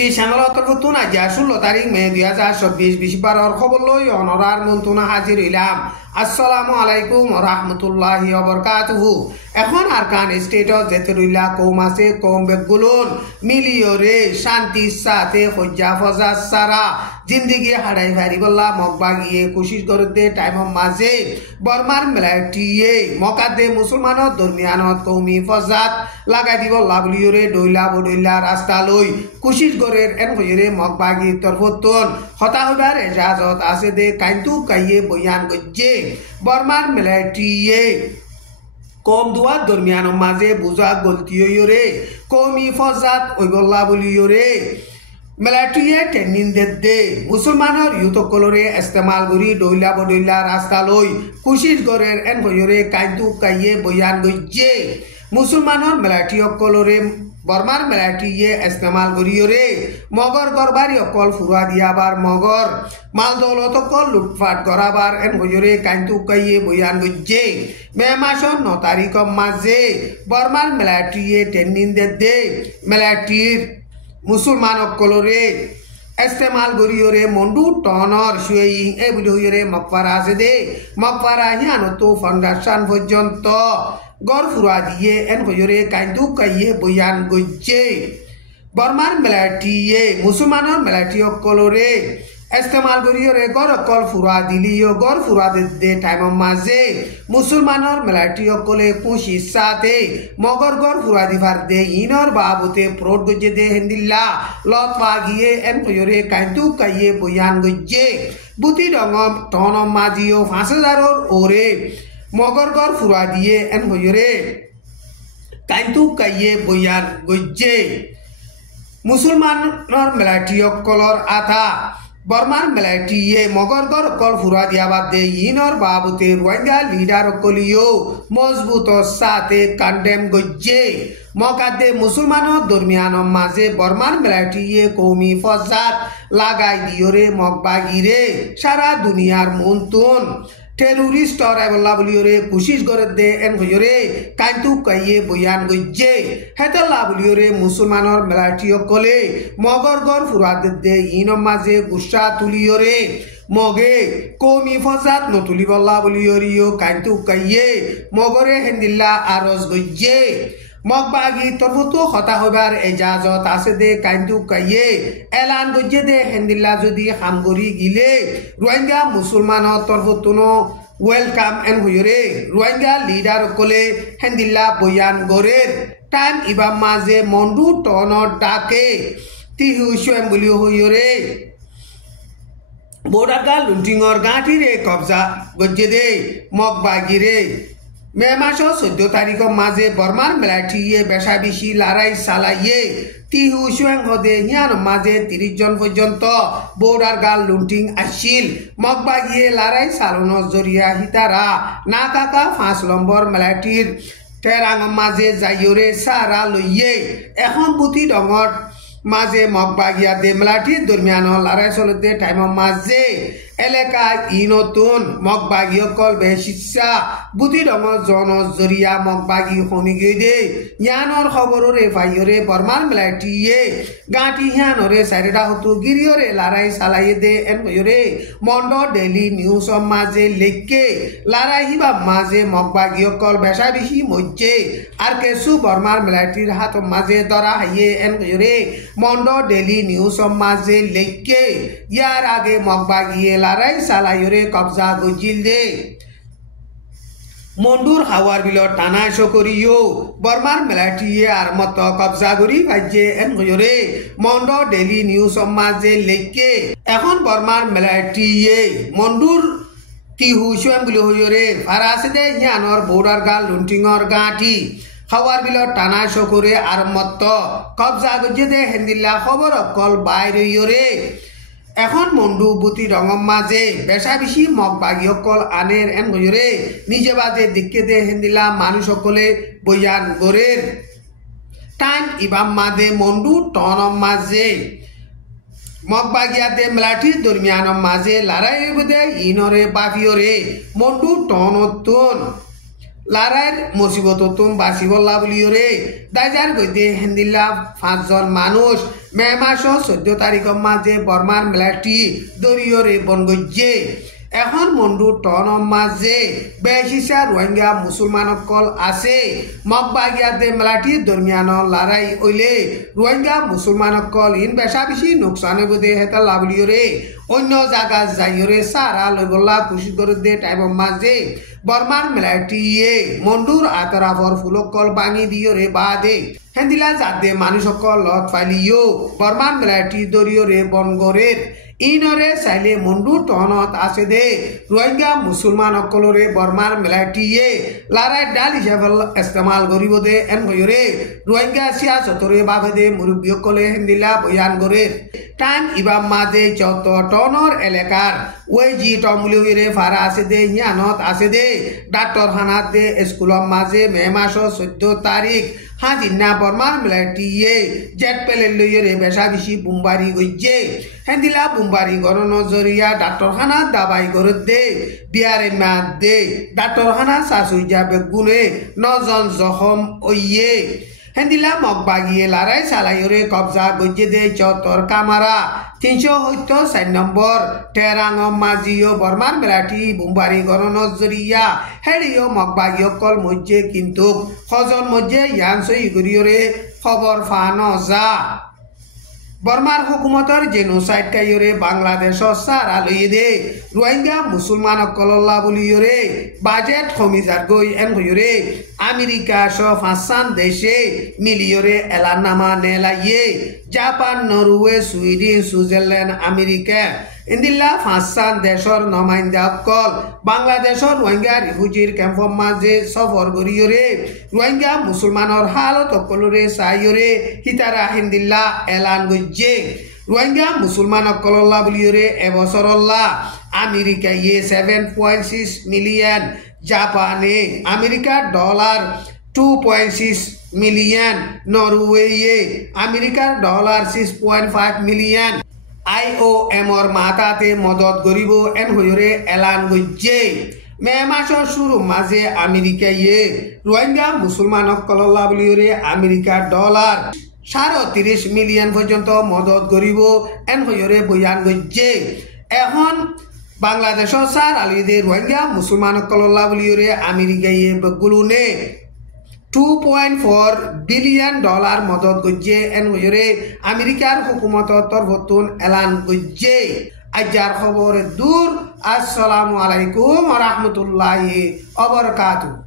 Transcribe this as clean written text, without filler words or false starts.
TV channel অন্তর্ভুক্ত আজ 16 তারিখ মে 2024 বিশবার খবর লই অনরার মন্তুনা হাজির হইলাম। আসসালামু আলাইকুম রাহমাতুল্লাহি ওয়া বারাকাতুহু। এখন আরকান স্টেটস যেতরুল্লাহ কৌম আছে কৌম বেগুলুন মিলিয়রে শান্তি সাথে হজ্জা ফজা সারা জিন্দগি হারাই ভারি বল্লা মকবা গিয়ে কোশিশ করতে টাইম মাঝে বর্মার মেলাটিয়ে মকাদে মুসলমানত দরমিয়ানত কৌমি ফজাত লাগাই দিব লাভলিয়রে ডইলা বডইলা রাস্তা লই কোশিশ গরের এন হইরে মকবা গি তরফতন হতা হইবার এজাজত আছে দে কাইন্তু কাইয়ে বয়ান গজ্জে বর্মার মেলাটিয়ে কম দুয়া দরমিয়ান মাঝে বুঝা গলতি হইরে কৌমি ফজাত ওইবল্লা বলিয়রে মেলাটিয়ে টেনিন দে মুসলমানের ইউতকলরে ইস্তেমাল করি ডইলা বডইলা রাস্তা লই কোশিশ গরের এন হইরে কাইন্তু কাইয়ে বয়ান গজ্জে মুসলমানের মেলাটিয়কলরে বর্মার মেলাটিয়ে ইস্তেমাল করিয়রে মগর গরবারি অকল ফুরা দিয়াবার মগর মাল দৌলত অকল লুটফাট করাবার এন হইরে কাইন্তু কাইয়ে বয়ান গজ্জে মে মাসের 9 তারিখ মাঝে বর্মার মেলাটিয়ে টেনিন দে মেলাটির মুসলমান অকলরে ইস্তেমাল করিয়রে মন্ডু টনর শুয়েইং এ বলি হইরে মকবারা আছে দে মকবারা হিয়ানো ফাউন্ডেশন পর্যন্ত গড় ফুরা দিয়ে এন হইরে কাইন্তু কাইয়ে বয়ান গজ্জে বর্মার মেলাটিয়ে মুসলমানের মেলাটি অকলরে ইস্তেমাল করিয়রে গড় অকল ফুরা দিলিও গড় ফুরা দে টাইম মাঝে মুসলমানের মেলাটি অকলে খুশি সাথে মগর গড় ফুরা দিবার দে ইনর বাবুতে প্রোট গজ্জে দে হিন্দিল্লা লত গিয়ে এন হইরে কাইন্তু কাইয়ে বয়ান গজ্জে বুতি ডঙম টনম মাজিও 5000 ওরে মগর গড় ফুরা দিয়ে এন হইরে কাইন্তু কাইয়ে বয়ান গজ্জে মুসলমানের মেলাটি অকলর আথা বর্মার মেলাটিয়ে মগর গড় অকল ফুরা দিয়াবাদ দে ইনর বাবুতে রোহিঙ্গা লিডার অকলিও মজবুত সাথে কান্ডেম গজ্জে মকাদে মুসলমানের দরমিয়ান মাঝে বর্মার মেলাটিয়ে কৌমি ফজাত লাগাই দিয়রে মকবাগিরে সারা দুনিয়ার মন্তুন টেরোরিস্ট অরাইবল্লা বলিয়রে কোশিশ করে দে এন হইরে কাইন্তু কাইয়ে বয়ান গজ্জে হেতল্লা বলিয়রে মুসলমানের মেলাটিও কলে মগর গড় ফুরা দে ইনম মাঝে গুসা তুলিয়রে মগে কৌমি ফজাত নতুলি বল্লা বলিয়রিও কাইন্তু কাইয়ে মগরে হেন্দিল্লা আরজ গজ্জে মকবাগি তরফতো হতা হইবার এজাজত আছে দে কাইন্তু কাইয়ে এলান গজ্জে দে হেন্দিল্লা যদি হামগরি গিলে রোহিঙ্গা মুসলমানের তরফতো ওয়েলকাম এন হইরে রোহিঙ্গা লিডার কলে হেন্দিল্লা বয়ান গরের টাইম ইবা মাঝে মন্ডু টনর ডাকে তিহু সোয়েম বলি হইরে বোডাগা লুন্টিংর গাঁঠিরে কবজা গজ্জে দে মকবাগিরে মে মাসের 14 তারিখ মাঝে বর্মার মেলাটিয়ে বেশা বেশি লড়াই চালাইয়ে তিহু সোয়েং হদে হিয়ান মাঝে 30 জন পর্যন্ত বোর্ডার গাল লুন্টিং আসিল মকবাগিয়ে লড়াই চালানোর জরিয়া হিতারা না কাকা 5 নম্বর মেলাটির টেরাং মাঝে যাইয়রে সারা লইয়ে এখন বুতি ডঙর মাঝে মকবাগিয়া দে মেলাটির দরমিয়ান লড়াই চলতে টাইম মাঝে এলাকা ইনতুন মকবাগি অকল বেশিচ্ছা বুতি ডঙর জন জরিয়া মকবাগি হমি গই দে ইয়ানর খবররে ভাইয়রে বর্মার মেলাটিয়ে গাঁটি হিয়ানরে সাইরেডা হতু গিরিয়রে লড়াই চালাইয়ে দে এন হইরে মন্ড ডেইলি নিউজ মাঝে লেখকে লড়াই হিবা মাঝে মকবাগি অকল বেশা বেশি মজ্জে আর কেসু বর্মার মেলাটির হাত মাঝে ধরা হাইয়ে এন হইরে মন্ড ডেইলি নিউজ মাঝে লেখকে ইয়ার আগে মকবাগিয়ে লড়াই চালাইরে কবজা গজিল দে মন্ডুর হাওয়ার বিল টানা সকরিও বর্মার মেলাটিয়ে আর মত কবজা করি ভাজ্যে এন হইরে মন্ড ডেইলি নিউজ মাঝে লেখকে এখন বর্মার মেলাটিয়ে মন্ডুর তিহু সোয়েম বলি হইরে ফারাসে দে হিয়ানর বোর্ডার গাল লুন্টিংর গাঁঠি খাওয়ার বিল টানা সকরে আর মত কবজা গজ্জে দে হেন্দিল্লা খবর অকল বাইরে ইয়রে এখন মন্ডু বুতি রঙম মাঝে বেশা বেশি মকবাগি অকল আনের এন হইরে নিজে বাজে দিকে দে হেন্দিল্লা মানুষ সকলে বয়ান গরের টাইম ইবাম মাঝে মন্ডু টনম মাঝে মকবাগিয়াতে মেলাটির দরমিয়ান মাঝে লড়াই দে ইনরে বাফিয়রে মন্ডু টনতুন লারাইর মুসিবত তুম বাঁচিবল্লা বুলিওরে দাইজার গইতে হেন্দিল্লা 5 জন মানুষ মে মাস 14 তারিখের মাঝে বর্মার মেলাটি দরিয়রে বন গজ্জে এখন মন্ডু টন মাঝে বেশিসা রোহিঙ্গা মুসলমানসকল আছে মগবাগিয়াতে মেলাটি দরমিয়ান লড়াই ওইলে রোহিঙ্গা মুসলমানসকল ইন বেশা বেশি নোকসানে বোধে হেতা লাভলিওরে অন্য জায়গা যাইরে সারা লগল্লা খুশি করে দে টাইম মাঝে বর্মার মেলাটি মন্ডুর আতরাফর ফুলকল ভাঙি দিয়রে বাদে হেন্দিলা যাতে মানুষসকল লত ফাইলিও বর্মার মেলাটি দরিয়রে বনগরের ইনরে চাইলে মন্ডু টনত আছে দে রোহিঙ্গা মুসলমান সকলরে বর্মার মেলাটিয়ে লারাই ডাল হিসাবে ইস্তেমাল করিব দে এন হইরে রোহিঙ্গা সিয়াসতরে বাবে দে মুরব্বী সকলে হেন্দিলা বয়ান করে টাইম ইবাম মাঝে যত টনর এলাকার ওই জি টমুলিরে ফারা আছে দে হিয়ানত আছে দে ডাক্তার হানাত দে স্কুলের মাঝে মে মাস 14 তারিখ হাজিনা বর্মার মেলাটিয়ে জেট পেলে লইরে বেশা বেশি বুম্বারি গইছে হেন্দিলা বুম্বারি গরন জরিয়া ডাক্তারখানা দাবাই করে দে বিয়ারে মাত দে ডাক্তারখানা শাশুই যাবে গুনে 9 জন জখম ওইয়ে হেন্দিলা মগবাগিয়ে লড়াই চালাইরে কবজা গজ্জে দে চতর কামারা 374 নম্বর টেরাং মাজিও বর্মার মেলাটি বুম্বারি গরন জরিয়া হেড়িও মগবাগি অকল মজ্জে কিন্তু হজন মজ্জে ইয়ান সই গরিয়রে খবর ফানো যা বর্মার হুকুমতর জেনোসাইড কাইরে বাংলাদেশ সারা লইয়ে দে রোহিঙ্গা মুসলমান কলল্লা বলিয়রে বাজেট কমিজার গই এন হইরে আমেরিকা সহ 5 দেশে মিলিয়রে এলানামা নেলাইয়ে Japan Norway Sweden Switzerland America ইন্দিল্লা 5 দেশর নমাইন্দা কল বাংলাদেশর রোহিঙ্গা রিফিউজির ক্যাম্পর মাঝে সফর করিয়রে রোহিঙ্গা মুসলমানর হালত কলরে সাইয়রে হিতারা হিন্দিল্লা এলান গজ্জে রোহিঙ্গা মুসলমান কলল্লা বলিয়রে এবছরল্লা আমেরিকা 7.6 মিলিয়ন জাপানে আমেরিকা ডলার 2.6 মিলিয়ন নরওয়ে আমেরিকার ডলার 6.5 মিলিয়ন IOMর মাথাতে মদত করিব এন হইরে এলান গজ্জে মে মাসের শুরু মাঝে আমেরিকা রোহিঙ্গা মুসলমান কলল্লা বলিরে আমেরিকার ডলার 37 মিলিয়ন পর্যন্ত মদত করিব এন হইরে বয়ান গজ্জে এখন বাংলাদেশের সার আলিদে রোহিঙ্গা মুসলমান কলল্লা বলিরে আমেরিকা বগুলুনে 2.4 বিলিয়ন ডলার মদত গজ্জে এন হইরে আমেরিকার হুকুমতর তরফতুন এলান গজ্জে আজার খবর দূর আসসালামু আলাইকুম ওয়া রাহমাতুল্লাহি ওয়া বারাকাতুহু।